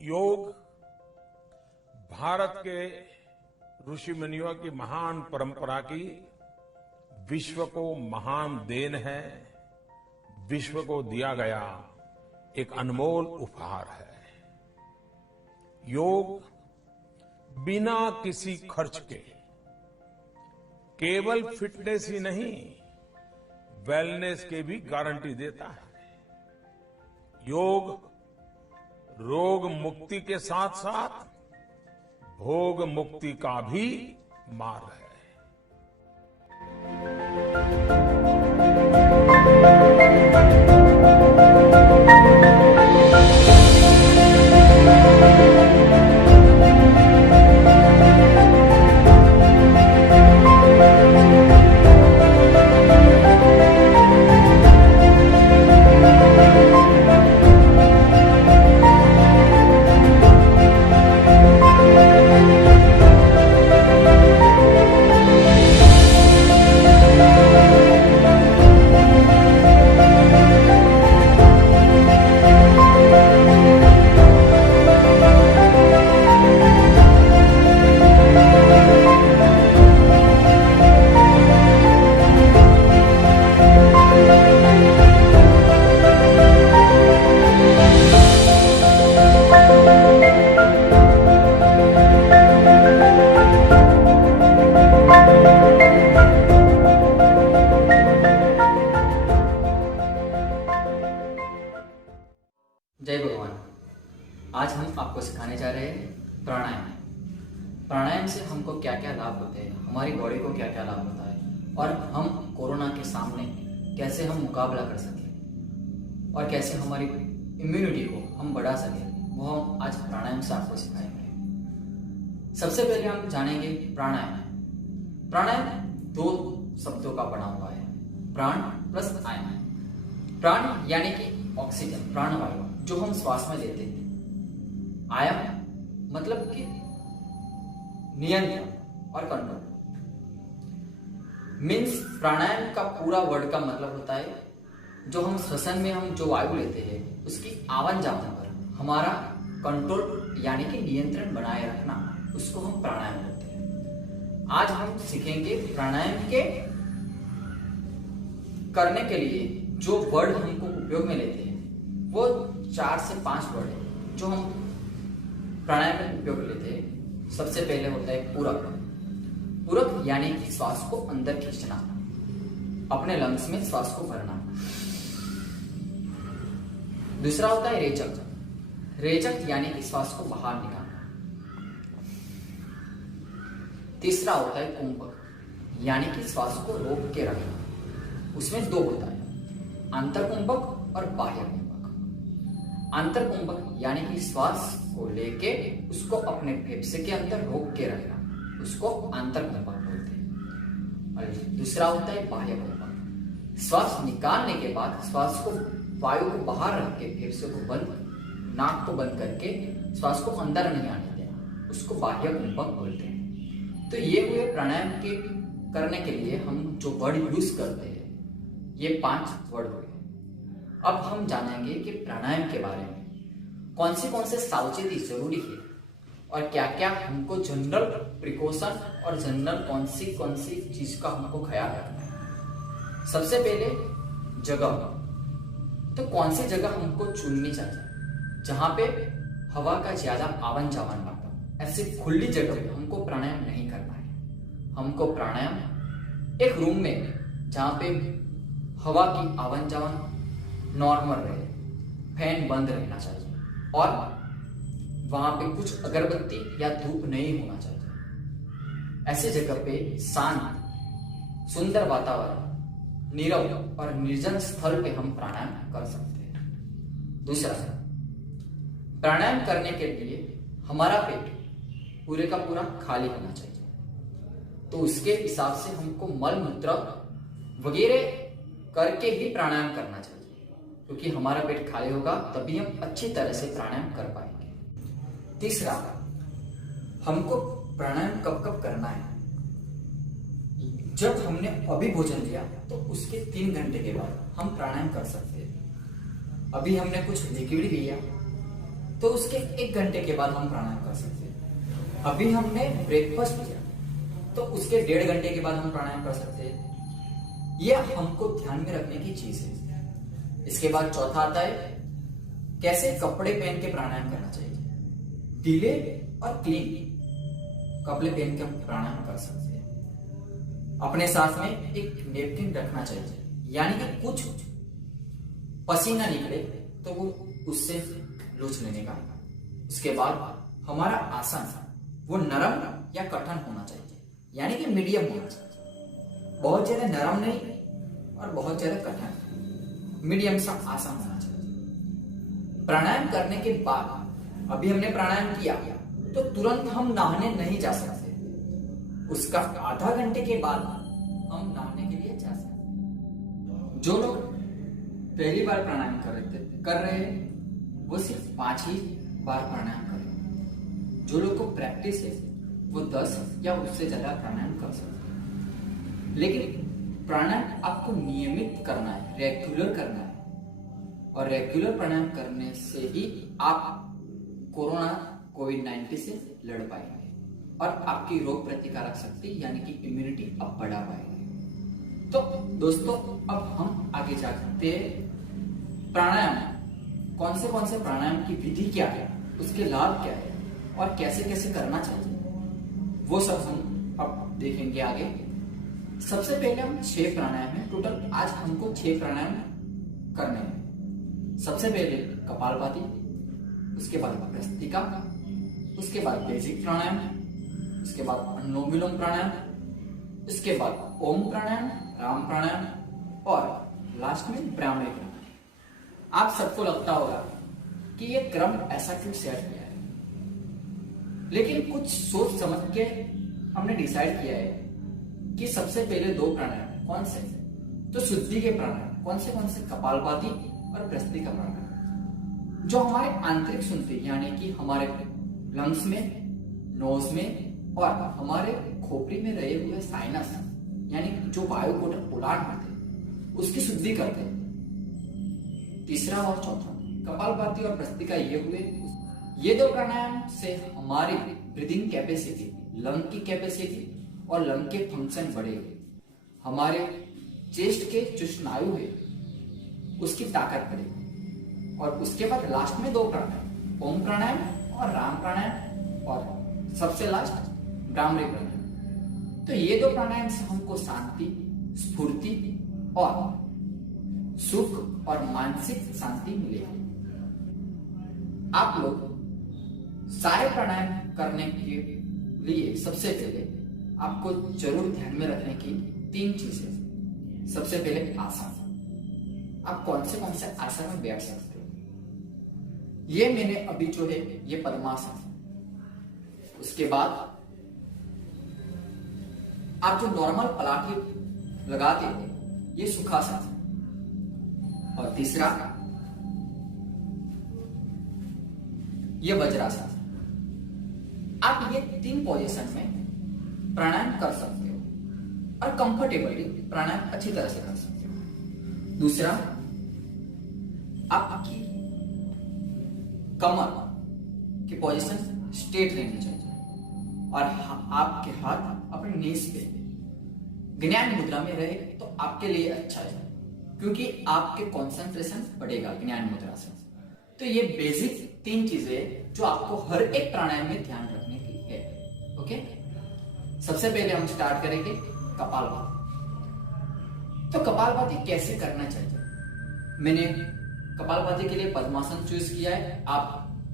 योग भारत के ऋषि मुनियों की महान परंपरा की विश्व को महान देन है, विश्व को दिया गया एक अनमोल उपहार है। योग बिना किसी खर्च के केवल फिटनेस ही नहीं, वेलनेस की भी गारंटी देता है। योग रोग मुक्ति के साथ साथ भोग मुक्ति का भी मार्ग है। जय भगवान। आज हम आपको सिखाने जा रहे हैं प्राणायाम। प्राणायाम से हमको क्या क्या लाभ होते हैं, हमारी बॉडी को क्या क्या लाभ होता है और हम कोरोना के सामने कैसे हम मुकाबला कर सकें और कैसे हमारी इम्यूनिटी को हम बढ़ा सकें, वो हम आज प्राणायाम से आपको सिखाएंगे। सबसे पहले हम जानेंगे प्राणायाम। प्राणायाम दो शब्दों का बना हुआ है, प्राण प्लस आयाम। प्राण यानी कि ऑक्सीजन, प्राणवायु जो हम श्वास में लेते हैं। आयाम मतलब कि नियंत्रण और कंट्रोल। मीन्स प्राणायाम का पूरा वर्ड का मतलब होता है जो हम श्वसन में हम जो वायु लेते हैं उसकी आवन जावन पर हमारा कंट्रोल यानी कि नियंत्रण बनाए रखना, उसको हम प्राणायाम बोलते हैं। आज हम सीखेंगे प्राणायाम के करने के लिए जो वर्ड हमको उपयोग में लेते हैं वो 4 से 5 वर्ड है जो हम प्राणायाम में उपयोग लेते हैं। सबसे पहले होता है पूरक। पूरक यानी कि श्वास को अंदर खींचना, अपने लंग्स में श्वास को भरना। दूसरा होता है रेचक। रेचक यानी कि श्वास को बाहर निकालना। तीसरा होता है कुंभक यानी कि श्वास को रोक के रखना। उसमें दो होता है, आंतरकुंभक और बाह्य कुंभक। आंतरकुंभक यानी कि श्वास को लेके उसको अपने फेफड़े के अंदर रोक के रखना, उसको आंतरकुंभक बोलते हैं। और दूसरा होता है बाह्य कुंभक। श्वास निकालने के बाद श्वास को वायु को बाहर रख के फेफड़े को बंद, नाक को बंद करके श्वास को अंदर नहीं आने देना, उसको बाह्य कुंभक बोलते हैं। तो ये हुए प्राणायाम के करने के लिए हम जो वर्ड यूज करते हैं, ये 5 वर्ड हुए। अब हम जानेंगे कि प्राणायाम के बारे में कौन से सावचेती जरूरी है और क्या क्या हमको जनरल प्रिकॉशन और जनरल कौन सी चीज का हमको ख्याल रखना है। सबसे पहले जगह, तो कौन सी जगह हमको चुननी चाहिए जहां पे हवा का ज्यादा आवन जावन होता। ऐसी खुली जगह पे हमको प्राणायाम नहीं करना है। हमको प्राणायाम एक रूम में जहां पे हवा की आवन जावन नॉर्मल रहे, फैन बंद रहना चाहिए और वहां पे कुछ अगरबत्ती या धूप नहीं होना चाहिए। ऐसे जगह पे शांत सुंदर वातावरण, नीरव और निर्जन स्थल पे हम प्राणायाम कर सकते हैं। दूसरा, प्राणायाम करने के लिए हमारा पेट पूरे का पूरा खाली होना चाहिए। तो उसके हिसाब से हमको मल मूत्र वगैरह करके ही प्राणायाम करना चाहिए, क्योंकि हमारा पेट खाली होगा तभी हम अच्छी तरह से प्राणायाम कर पाएंगे। तीसरा, हमको प्राणायाम कब कब करना है। जब हमने अभी भोजन लिया तो उसके 3 घंटे के बाद हम प्राणायाम कर सकते हैं। अभी हमने कुछ लिक्विड लिया तो उसके 1 घंटे के बाद हम प्राणायाम कर सकते हैं। अभी हमने ब्रेकफास्ट किया तो उसके 1.5 घंटे के बाद हम प्राणायाम कर सकते हैं। यह हमको ध्यान में रखने की चीज है। इसके बाद चौथा आता है कैसे कपड़े पहन के प्राणायाम करना चाहिए। ढीले और क्लीन कपड़े पहन के हम प्राणायाम कर सकते हैं। अपने साथ में एक नेपकिन रखना चाहिए, यानी कि कुछ पसीना निकले तो वो उससे लूच लेने का। उसके बाद हमारा आसन वो नरम या कठिन होना चाहिए, यानी कि मीडियम होना चाहिए। बहुत ज्यादा नरम नहीं और बहुत ज्यादा कठिन, मीडियम सा आसन होना चाहिए। प्राणायाम करने के बाद अभी हमने प्राणायाम किया तो तुरंत हम नहाने नहीं जा सकते। उसका आधा घंटे के बाद हम नहाने के लिए जा सकते हैं। जो लोग पहली बार प्राणायाम कर रहे हैं वो सिर्फ 5 ही बार प्राणायाम करें। जो लोग को प्रैक्टिस है वो 10 या उससे ज्यादा प्राणायाम कर सकते हैं। लेकिन प्राणायाम आपको नियमित करना है, रेगुलर करना है। और रेगुलर प्राणायाम करने से ही आप कोविड-19 से लड़ पाएंगे और आपकी रोग प्रतिकारक शक्ति यानी कि इम्यूनिटी आप बढ़ा पाएंगे। तो दोस्तों अब हम आगे जाते हैं। प्राणायाम कौन से प्राणायाम की विधि क्या है, उसके लाभ क्या है और कैसे कैसे करना चाहिए, वो सब हम अब देखेंगे आगे। सबसे पहले हम 6 प्राणायाम है टोटल। आज हमको 6 प्राणायाम करने हैं। सबसे पहले कपालभाति, उसके बाद भस्त्रिका, उसके बाद बेसिक प्राणायाम, उसके बाद अनुलोम विलोम प्राणायाम, उसके बाद ओम प्राणायाम, राम प्राणायाम और लास्ट में ब्राह्मणी प्राणायाम। आप सबको लगता होगा कि ये क्रम ऐसा क्यों सेट किया है, लेकिन कुछ सोच समझ के हमने डिसाइड किया है कि सबसे पहले 2 प्राणायाम कौन से, तो शुद्धि के प्राणायाम कौन से कपालभाति और भस्त्रिका प्राणायाम, जो हमारे आंतरिक शुद्धि यानी कि हमारे लंग्स में, नोज में और हमारे खोपड़ी में रहे हुए साइनस यानी जो वायु को उड़ान होते हैं उसकी शुद्धि करते हैं। तीसरा और चौथा कपालभाति और भस्त्रिका ये हुए। ये 2 प्राणायाम से हमारी ब्रीदिंग कैपेसिटी, लंग की कैपेसिटी और लंग के फंक्शन बढ़ेगी। हमारे चेस्ट के जो स्नायु है उसकी ताकत बढ़ेगी। और उसके बाद लास्ट में 2 प्राणायाम, ओम प्राणायाम और राम प्राणायाम और सबसे लास्ट ब्राह्मणी प्राणायाम। तो ये 2 प्राणायाम से हमको शांति, स्फूर्ति और सुख और मानसिक शांति मिलेगी। आप लोग सारे प्राणायाम करने के लिए सबसे पहले आपको जरूर ध्यान में रखने की 3 चीजें। सबसे पहले आसन। आप कौन से आसन में बैठ सकते हो। ये मैंने अभी जो है ये पद्मासन। उसके बाद आप जो नॉर्मल पलाठी लगाते हो ये सुखासन। और तीसरा ये वज्रासन। आप ये 3 पोजीशन में प्राणायाम कर सकते हो और कंफर्टेबली प्राणायाम अच्छी तरह से कर सकते हो। दूसरा, आपकी कमर की पोजीशन स्ट्रेट रहनी चाहिए और आपके हाथ अपने नीज पे ज्ञान मुद्रा में रहे तो आपके लिए अच्छा है, क्योंकि आपके कंसंट्रेशन बढ़ेगा ज्ञान मुद्रा से। तो ये बेसिक 3 चीजें जो आपको हर एक प्राणायाम में ध्यान रखने की है। ओके, सबसे पहले हम स्टार्ट करेंगे कपालभाति। तो कपालभाति कैसे करना चाहिए। मैंने कपालभाति के लिए पद्मासन चूज किया है। आप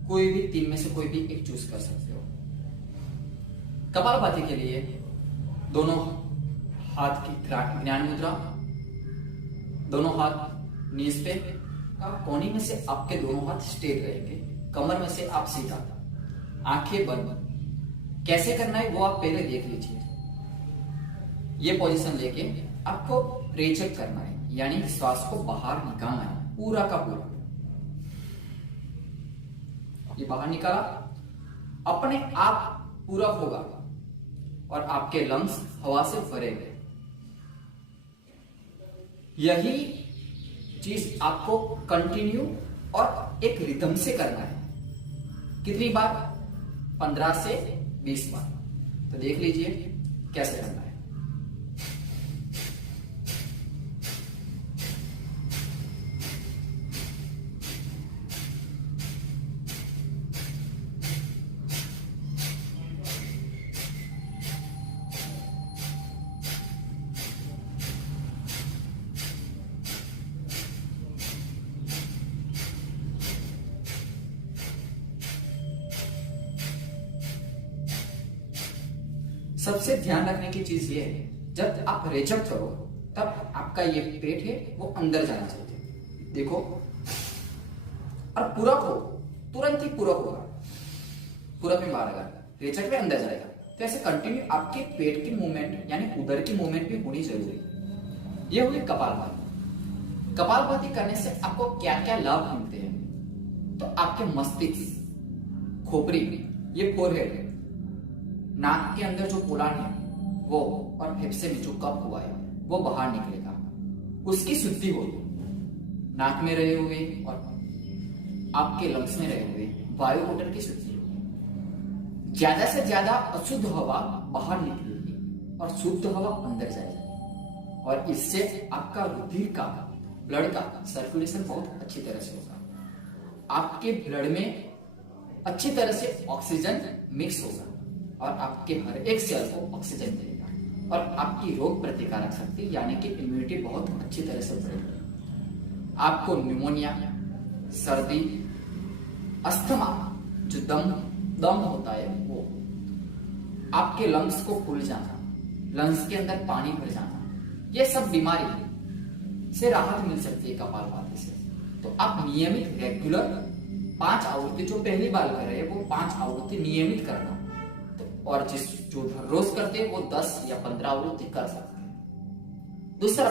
कोई भी 3 में से कोई भी एक चूज कर सकते हो। कपालभाति के लिए दोनों हाथ की ज्ञान मुद्रा, दोनों हाथ नीज पे, कोहनी में से आपके दोनों हाथ स्ट्रेट रहेंगे, कमर में से आप सीधा, आंखें बंद। कैसे करना है वो आप पहले देख लीजिए। ये पोजीशन लेके आपको रेचक करना है, यानी श्वास को बाहर निकालना है पूरा का पूरा। ये बाहर निकाला, अपने आप पूरा होगा और आपके लंग्स हवा से भरेंगे। यही चीज आपको कंटिन्यू और एक रिदम से करना है। कितनी बार? 15 से 20 बार। तो देख लीजिए कैसे करना है। सबसे ध्यान रखने की चीज ये है, जब आप रेचक करो तब आपका ये पेट है वो अंदर जाना चाहिए। देखो, और पूरक हो, तुरंत ही पूरक होगा, पूरक में बाहर आएगा, रेचक में अंदर जाएगा। तो ऐसे कंटिन्यू आपके पेट की मूवमेंट यानी उदर की मूवमेंट भी होनी जरूरी है। ये हुई कपालभाति। कपालभाति करने से आपको क्या क्या लाभ मिलते हैं? तो आपके मस्तिष्क, खोपड़ी, ये फोरहेड, नाक के अंदर जो पोलान है वो, और फेफड़े में जो कफ हुआ है वो बाहर निकलेगा, उसकी शुद्धि होगी। नाक में रहे हुए और आपके लंग्स में रहे हुए वायु कोटन की शुद्धि होगी। ज्यादा से ज्यादा अशुद्ध हवा बाहर निकलेगी और शुद्ध हवा अंदर जाएगी, और इससे आपका रुधिर का, ब्लड का सर्कुलेशन बहुत अच्छी तरह से होगा। आपके ब्लड में अच्छी तरह से ऑक्सीजन मिक्स होगा और आपके हर एक सेल को ऑक्सीजन मिलेगा, और आपकी रोग प्रतिकारक शक्ति यानी कि इम्यूनिटी बहुत अच्छी तरह से बढ़ेगी। आपको न्यूमोनिया, सर्दी, अस्थमा, जो दम होता है वो, आपके लंग्स को फूल जाना, लंग्स के अंदर पानी भर जाना, ये सब बीमारी से राहत मिल सकती है कपालभाति से। तो आप नियमित रेगुलर 5 आवृत्ति, जो पहली बार कर रहे हैं वो 5 आवृत्ति नियमित करना, और जो रोज करते हैं वो 10 या 15 आवृत्ति कर सकते हैं। दूसरा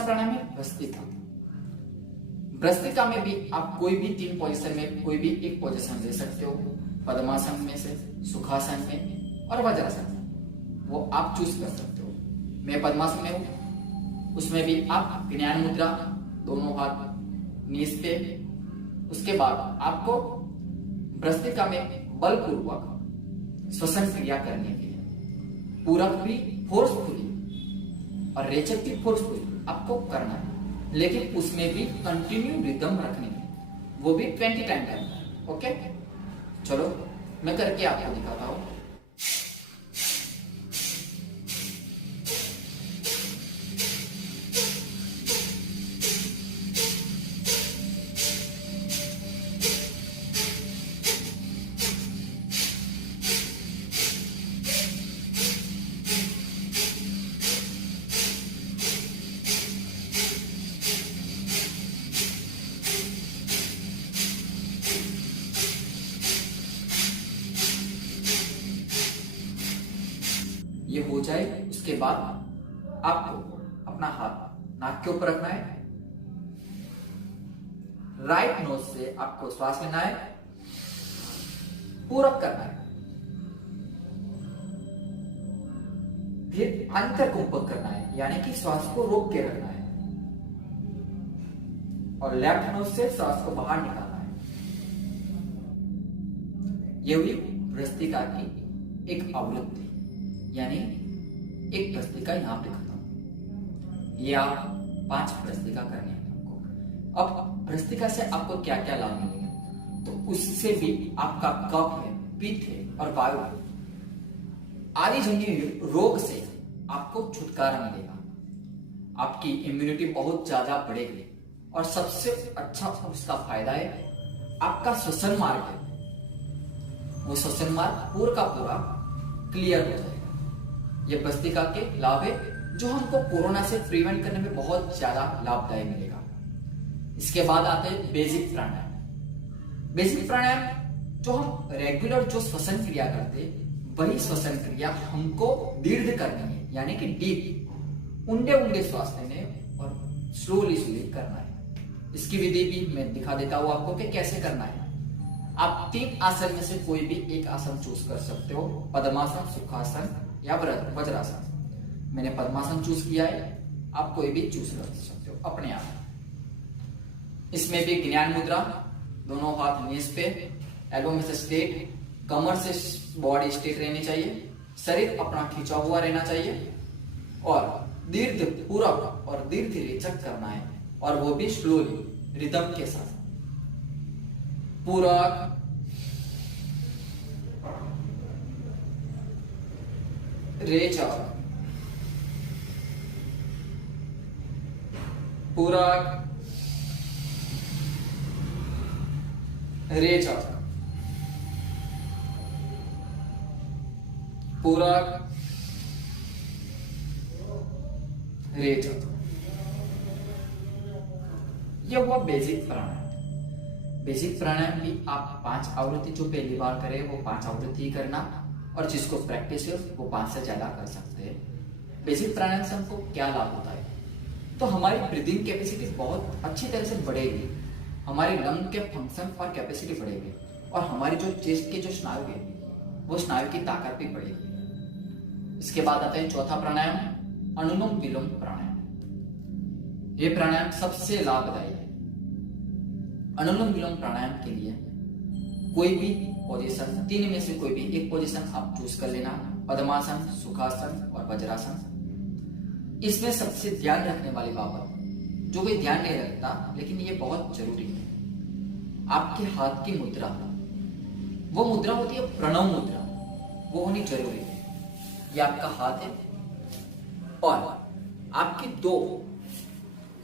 प्राणायाम है भस्त्रिका। भस्त्रिका में भी आप कोई भी 3 पोजीशन में कोई भी एक पोजीशन ले सकते हो, पद्मासन में से, सुखासन में और वज्रासन में, वो आप चूज कर सकते हो। मैं पद्मासन में हूं, उसमें भी आप ज्ञान मुद्रा, दोनों हाथ नीज पे, उसके बाद आपको भस्त्रिका में बलपूर्वक श्वसन क्रिया करने के लिए पूरक भी फोर्सफुली और रेचक भी फोर्सफुली आपको करना है, लेकिन उसमें भी कंटिन्यू रिदम रखनी है, वो भी 20 टाइम करना है। ओके, चलो मैं करके आपको दिखाता हूं। ये हो जाए उसके बाद आपको अपना हाथ नाक के ऊपर रखना है, राइट नोज से आपको श्वास लेना है, पूरक करना है, फिर अंतर कुंभक करना है यानी कि श्वास को रोक के रखना है, और लेफ्ट नोज से श्वास को बाहर निकालना है। ये हुई भस्त्रिका की एक आवृत्ति, यानी एक भस्त्रिका यहाँ पे खत्म। ये आप 5 भस्त्रिका करनी है आपको। अब भस्त्रिका से आपको क्या क्या लाभ मिलेगा? तो उससे भी आपका कफ है, पित्त है और वायु है, आदि जन्य रोग से आपको छुटकारा मिलेगा। आपकी इम्यूनिटी बहुत ज्यादा बढ़ेगी, और सबसे अच्छा उसका फायदा है आपका श्वसन मार्ग है, वो श्वसन मार्ग पूरा का पूरा क्लियर हो जाएगा। ये भस्त्रिका के लाभ है जो हमको कोरोना से प्रिवेंट करने में बहुत ज्यादा लाभदायक मिलेगा। इसके बाद आते हैं बेसिक प्राणायाम। बेसिक प्राणायाम जो हम रेगुलर जो श्वसन क्रिया करते हैं वही श्वसन क्रिया हमको दीर्घ करनी है, यानी कि डीप ऊंडे श्वास लेने और स्लोली करना है। इसकी विधि भी मैं दिखा देता हूं आपको कि कैसे करना है। आप 3 आसन में से कोई भी एक आसन चूज कर सकते हो, पद्मासन, सुखासन या वज्रासन। मैंने पद्मासन चूज किया है, आप कोई भी चूज कर सकते हो अपने आप। इसमें भी ज्ञान मुद्रा, दोनों हाथ नीज पे, एल्बो में से स्ट्रेट, कमर से बॉडी स्ट्रेट रहनी चाहिए, शरीर अपना खींचा हुआ रहना चाहिए और दीर्घ पूरक और दीर्घ रेचक करना है, और वो भी स्लोली रिदम के साथ। पूरक, रेचक, पूरक, रेचक, पूरक, रेचक। यह हुआ बेसिक प्राणायाम। बेसिक प्राणायाम की आप 5 आवृत्ति, जो पहली बार करें वो 5 आवृत्ति करना, और जिसको प्रैक्टिस है वो 5 से ज्यादा कर सकते हैं। बेसिक प्राणायाम से हमको क्या लाभ होता है? तो हमारी ब्रीदिंग कैपेसिटी बहुत अच्छी तरह से बढ़ेगी, हमारे लंग के फंक्शन और कैपेसिटी बढ़ेगी, और हमारी जो चेस्ट के जो स्नायु है वो स्नायु की ताकत भी बढ़ेगी। इसके बाद आता है चौथा प्राणायाम, अनुलोम विलोम प्राणायाम। ये प्राणायाम सबसे लाभदायी है। अनुलोम विलोम प्राणायाम के लिए कोई भी पोजीशन, 3 में से कोई भी एक पोजीशन आप चूज कर लेना, पद्मासन, सुखासन और वज्रासन। इसमें सबसे ध्यान रखने वाली बात, जो कोई ध्यान नहीं रखता लेकिन ये बहुत जरूरी है, आपके हाथ की मुद्रा, वो मुद्रा होती है प्रणव मुद्रा, वो होनी जरूरी है। ये आपका हाथ है और आपकी 2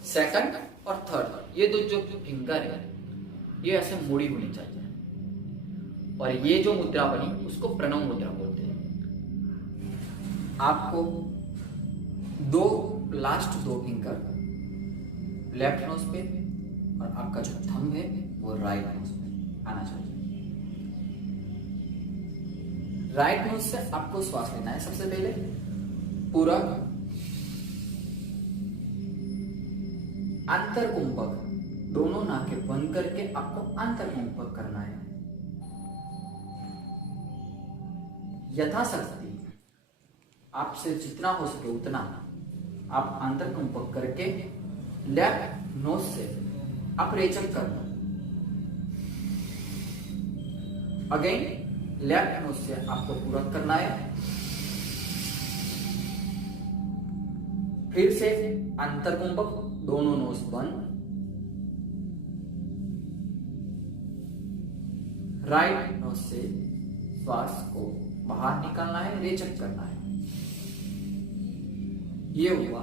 सेकंड और थर्ड, ये 2 जो फिंगर है ये ऐसे मुड़ी होनी चाहिए, और ये जो मुद्रा बनी उसको प्रणव मुद्रा बोलते हैं। आपको लास्ट 2 फिंगर लेफ्ट नोज पे, और आपका जो थंब है वो राइट नोज पे आना चाहिए। राइट नोज से आपको श्वास लेना है। सबसे पहले पूरा अंतरकुंभक, दोनों नाकें बंद करके आपको अंतरकुंभक करना है। यथाशक्ति आपसे जितना हो सके उतना आप अंतरकुंभक करके लेफ्ट नोज से आप रेचक करना। अगेन लेफ्ट नोज से आपको पूरक करना है। फिर से अंतरकुंभक, दोनों नोज बंद, राइट नोज से श्वास को बाहर निकालना है, रेचक करना है। ये हुआ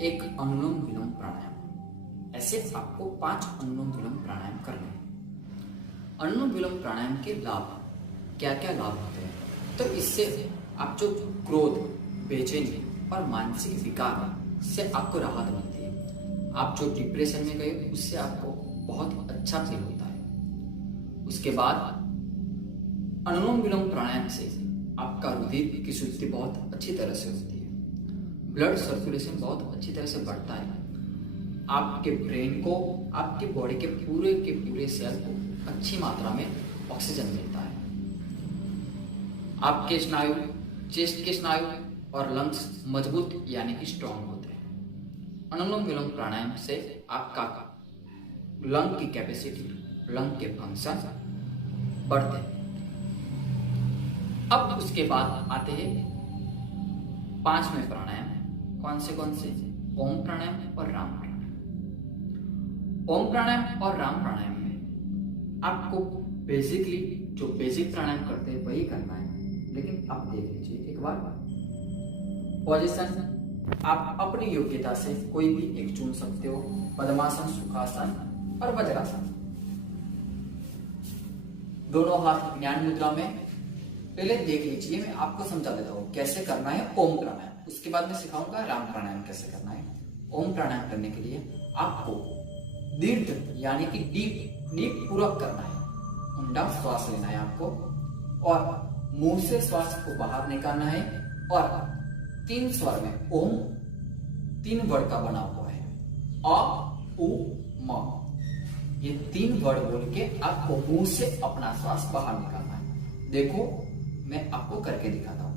एक अनुलोम विलोम प्राणायाम। ऐसे आपको 5 अनुलोम विलोम प्राणायाम करने हैं। अनुलोम विलोम प्राणायाम के लाभ, क्या क्या लाभ होते हैं? तो इससे आप जो क्रोध, बेचैनी और मानसिक विकार से आपको राहत मिलती है। आप जो डिप्रेशन में गए उससे आपको बहुत अच्छा फील होता है। उसके बाद अनुलोम विलोम प्राणायाम से आपका रुधिर की शुद्धि बहुत अच्छी तरह से होती है, ब्लड सर्कुलेशन बहुत अच्छी तरह से बढ़ता है, आपके ब्रेन को, आपके बॉडी के पूरे सेल को अच्छी मात्रा में ऑक्सीजन मिलता है। आपके स्नायु, चेस्ट के स्नायु और लंग्स मजबूत यानी कि स्ट्रांग होते हैं। अनुलोम विलोम प्राणायाम से आपका लंग की कैपेसिटी, लंग के फंक्शन बढ़ते हैं। अब उसके बाद आते हैं 5वें प्राणायाम। कौन से? ओम प्राणायाम और राम प्राणायाम। ओम प्राणायाम और राम प्राणायाम में आपको बेसिकली जो बेसिक प्राणायाम करते हैं वही करना है, लेकिन आप देख लीजिए एक बार पोजीशन आप अपनी योग्यता से कोई भी एक चुन सकते हो, पद्मासन, सुखासन और वज्रासन। दोनों हाथ ज्ञान मुद्रा में। पहले देख लीजिए, मैं आपको समझा देता हूँ कैसे करना है ओम प्राणायाम, उसके बाद मैं सिखाऊंगा राम प्राणायाम कैसे करना है। ओम प्राणायाम करने के लिए आपको दीर्घ यानी कि डीप पूरक करना है, ऊंडा श्वास लेना है आपको, और मुंह से श्वास को बाहर निकालना है, और 3 स्वर में ओम 3 वर्ड का बना हुआ है, अ, उ, म। ये 3 वर्ड बोल के आपको मुंह से अपना श्वास बाहर निकालना है। देखो मैं आपको करके दिखाता हूं।